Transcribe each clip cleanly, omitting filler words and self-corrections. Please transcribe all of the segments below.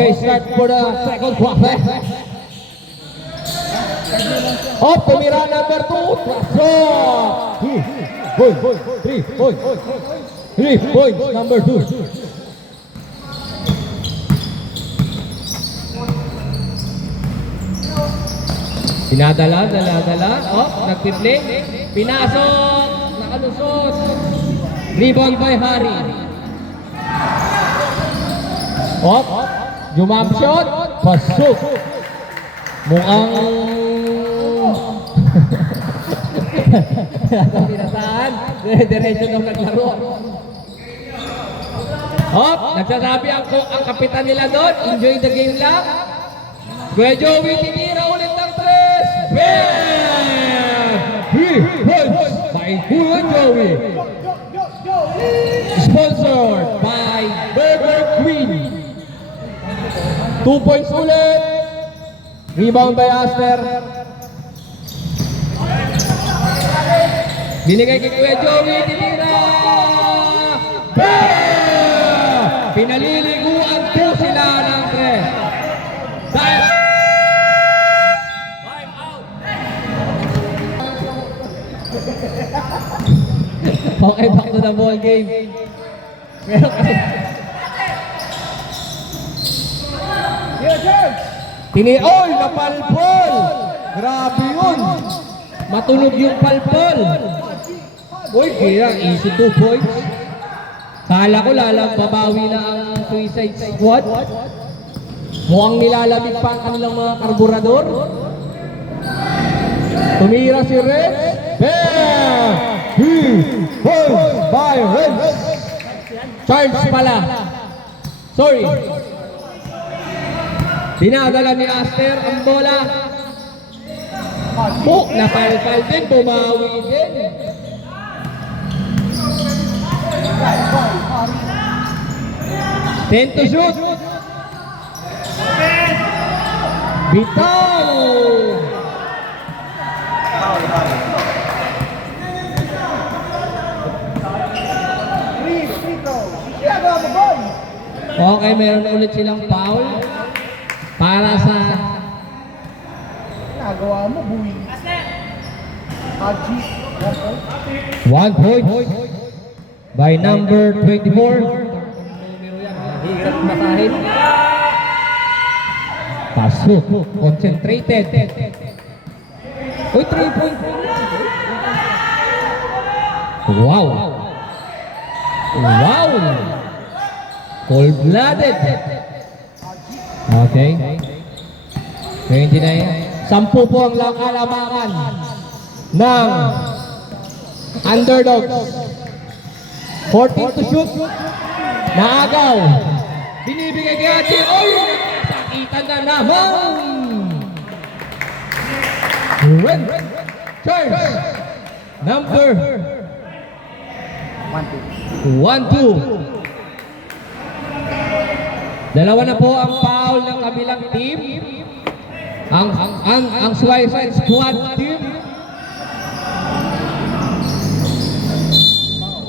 Okay, start for the second quarter. Up, tumira number 2. Shot. 3 points. 3 points, number 2. Dinadala. Oh, nagpipling. Pinasok. Nakalusot. Rebound by Harry. Oh, jump shot. Pasok. Mukhang pinasaan. Diretso daw naglaro. Oh, nagsasabi ang kapitan nila doon. Enjoy the game lang. Kuya Joey, tinira ulit ng 3. Bam! 3 points by Kuya Joey. Sponsored by Burger Queen. 2 points ulit. Rebound by Aster. Binigay kay Kuya Joey, tinira. Bam! Pinaliliguan po sila ng 3. Time out. Okay, back to the ball game. Oy, napalpol! Grabe yun! Matunog yung palpol! Uy, kaya easy 2 points. Kala ko babawi na ang Suicide Squad. Mukhang nilalamig pa ang kanilang mga karburador. Tumira si Reds. Bam! 3 points by Reds. Charge pala. Sorry. Dinadala ni Aster ang bola. Napalpal din, bumawi din. Ten to shoot. Bitaw. Okay, meron ulit silang foul. Para sa nagawa mo, buwi. Haji, 1 point by number 24. Hirap masahin. Pasok. Concentrated. Uy, 3 point. Wow. Wow. Cold-blooded. Okay. 29. 10 po ang kalamangan ng Underdogs. 14 to shoot. Naagaw. Binibigay kay Ate. Oy! Sakitan na naman. Red. Charge. Number 1-2. Dalawa na po ang foul ng kabilang team. Ang Suicide Squad team.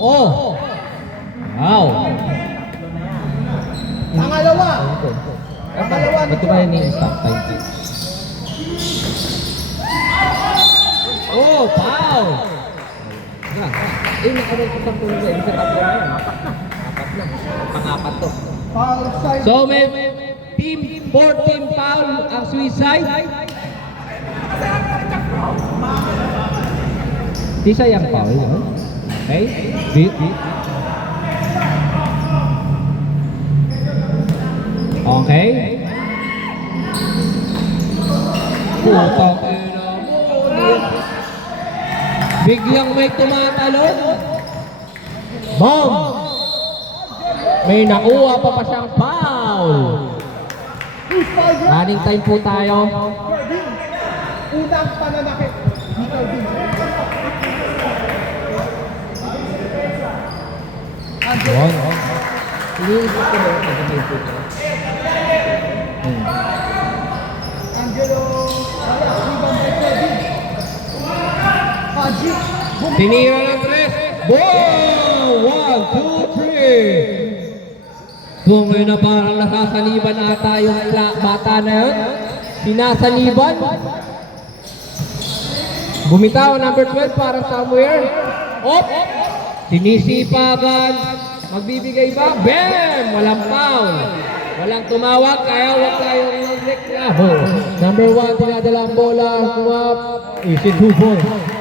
Oh. Wow. Pangalawa ni Ito ba yun yung stop time? Oh, foul. Nakarong isang tuloy na. Isa tatlo na yan. Apat na. Pang-apat to. foul side. So may team 14 foul ang Suicide. Di sayang foul, no? Okay? Beat. Okay. Putang ina mo. Biglang may tumatalon. Bomb! May nakuha pa siyang foul. Running time po tayo. Unang pananakit. Yun. Iniisip ko ba? Nag-iniisip ko. Angelo. Haji. Tinira ng 3. Wow! 1, 2, 3. po ngayon na parang nasasaniban ata yung bata na yun. Sinasaniban. Bumitaw, number 12 para somewhere. Op! Sinisipagan. Magbibigay ba? Bam! Walang foul. Walang tumawag, kaya huwag tayong reklamo. Number 1, tinadala ang bola. Kumap. Easy 2 points.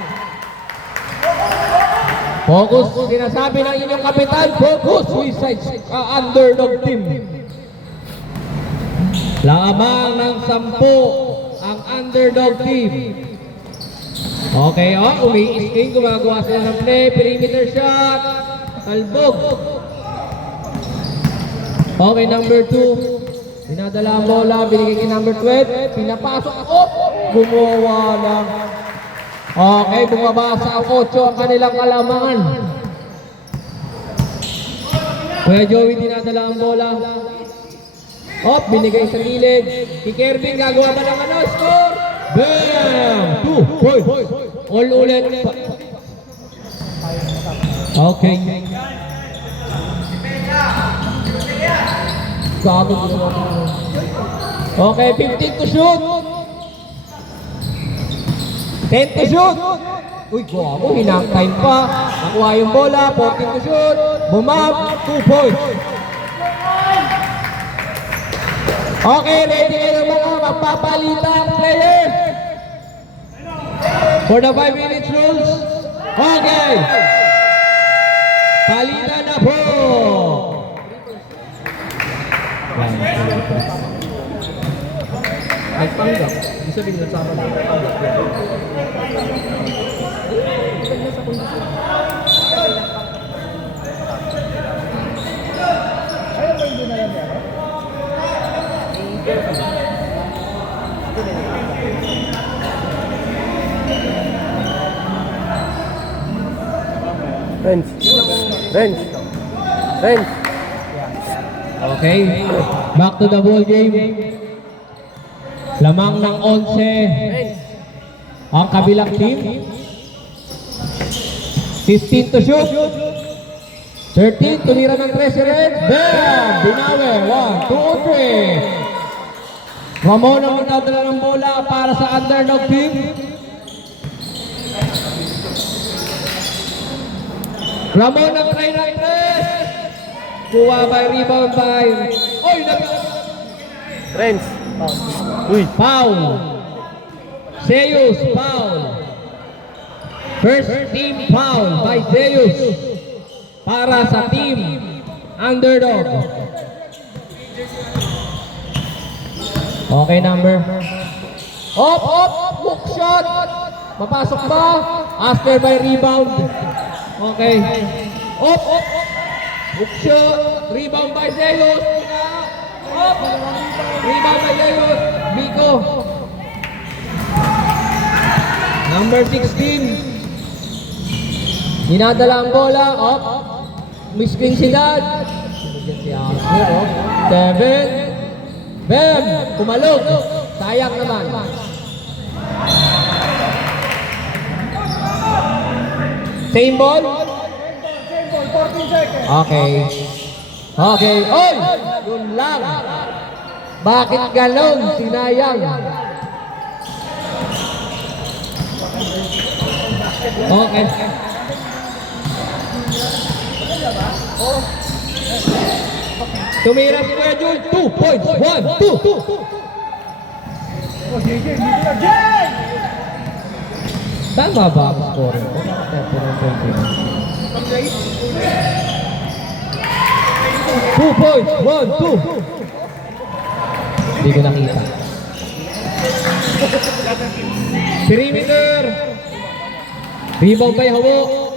Focus, sinasabi ng inyong kapitan, focus, suicide, underdog team. Lamang ng 10 ang underdog team. Okay, umiisking, gumagawa sila ng play, perimeter shot, talbog. Okay, number 2, dinadala ang bola, binigay kay number 12, pinapasok, gumawa lang. Okay, bumaba sa 8 ang kanilang kalamangan. Kuya Joey, dinadala ang bola. Binigay sa gilid. Si Kervin, gagawa ba ng score? Bam! 2 points. All ulit. Okay. Okay, 15 to shoot. 10 to shoot. Uy, gago, hinang time pa. Nakuha yung bola, 14 to shoot. Bumab, 2 points. Okay, ready kayo mga magpapalitan players. For the 5 minutes rules. Okay. Palitan na po. Ay, panggap. Ibig sabihin na sama na panggap. Renz. Okay, back to the ball game. Lamang ng 11 ang kabilang team. 15 to shoot. 13, tumira ng 13 red. Bam! Binawe. 1, 2, 3. Ramon ang magdadala ng bola para sa underdog team. Ramon ang try ng 3. Kuha by rebound by. Oy, Renz. Uy. Foul. Zeus, foul. First team foul by Zeus para sa team underdog. Okay, number. Hook shot. Mapasok ba? After by rebound. Okay. Hook shot. Rebound by Zeus. Rebound by Zeus. Biko. Number 16. Dinadala ang bola. Misking si Dad. 7. Bam! Kumalog. Sayang naman. Same ball? 14 seconds. Okay. Okay. Oy! Yun lang. Bakit galon? Sinayang. Okay. Tumira si Kuya Jun. 2 points. 1, 2. Sige, dito na, Jay! Tama ba ang score? 2 points. 1, 2. Hindi ko nakita. Perimeter. Rebound by Hawo.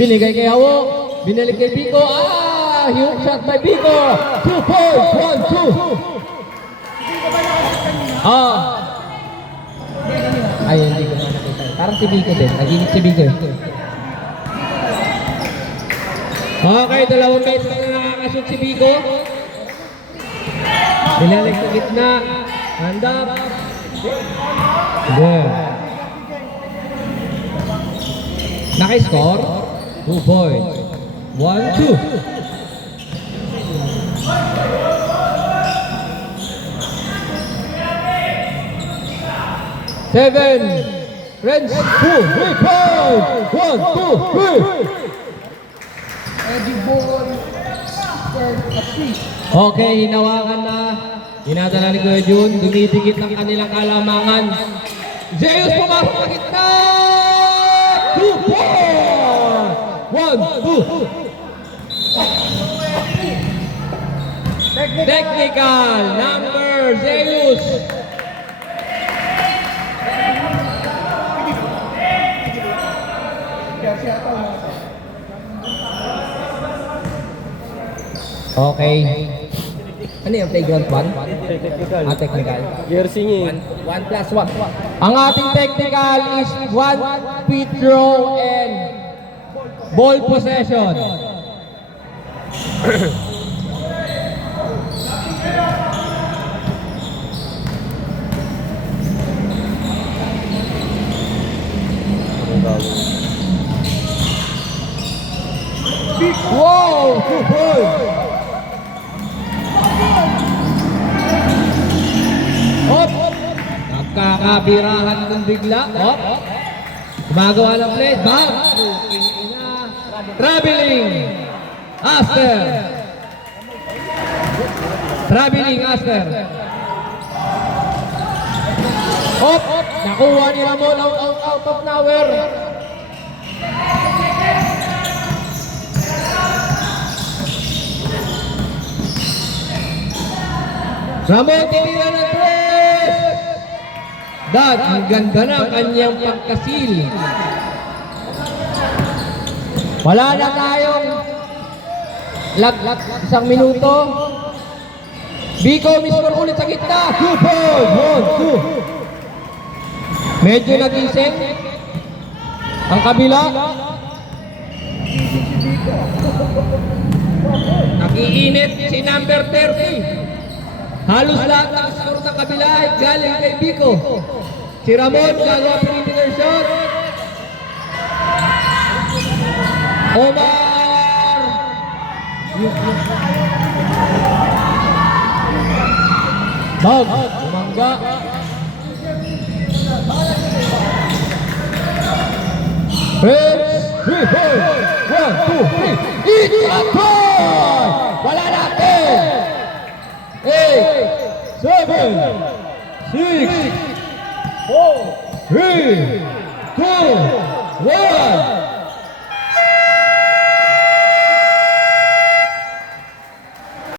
Binigay kay Hawo. Binalik kay Biko. Huge shot by Biko. 2 points. 1, 2. Ay, hindi ko na nakita. Parang si Biko din. Nag-init si Biko. Okay, 2 minutes na nakakashoot si Biko. Binalik sa gitna. Hand up. Good. Naka-score? 2 points. 1, 2. Seven. Friends, 2, 3, 4. 1, 2, 3. Eddie Ball. Third assist. Okay, hinawakan na. Dinadala ni Kuya Jun. Dumidikit ang kanilang kalamangan. Zeus pumasok sa gitna! 2, 4! 1, 2. Technical number Zeus. Okay. Ano yung playground 1? Technical. Technical. Jersey niya. 1 plus 1. Ang ating technical is 1 free throw and ball possession. Wow! 2 points! Hop! Nagkakabirahan ng bigla. Hop! Gumagawa ng play. Bang! Traveling! Aster! Traveling Aster! Hop! Nakuha ni Ramon out of nowhere. Ramon tinira ng tres! Dad, ang ganda ng kanyang pagkasil. Wala na tayong isang minuto. Biko mismo ulit sa gitna. 2 points! 1, 2. Medyo nagising. Ang kabila. Nakiinit si number 30. Halos lahat ng score ng kabila ay galing kay Biko. Si Ramon gagawa perimeter shot. Omar! Bog! Umangga. Friends, 3 points. 1, 2, 3. It's a tie!